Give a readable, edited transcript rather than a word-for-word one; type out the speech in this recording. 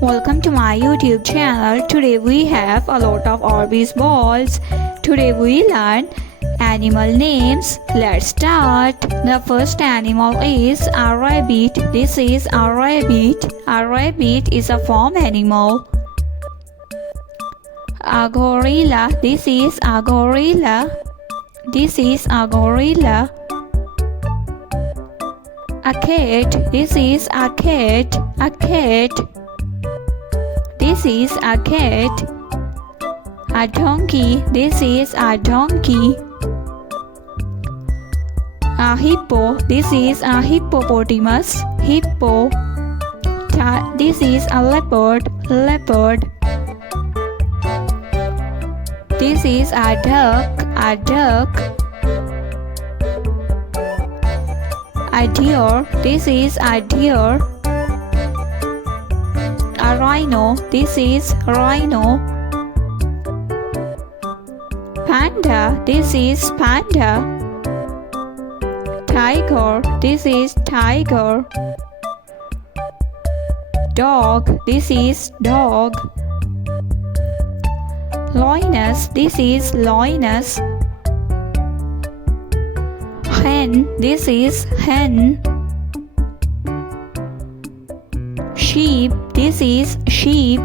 Welcome to my YouTube channel. Today we have a lot of Orbeez balls. Today we learn animal names. Let's start. The first animal is a rabbit. This is a rabbit. A rabbit is a farm animal. A gorilla. This is a gorilla. This is a gorilla. A cat. This is a cat. A cat. This is a cat. A donkey. This is a donkey. A hippo. This is a hippopotamus. Hippo. This is a leopard. Leopard. This is a duck. A duck. A deer. This is a deer. A rhino. This is rhino. Panda. This is panda. Tiger. This is tiger. Dog. This is dog. Lioness. This is lioness. Hen. This is hen. Sheep. This is sheep.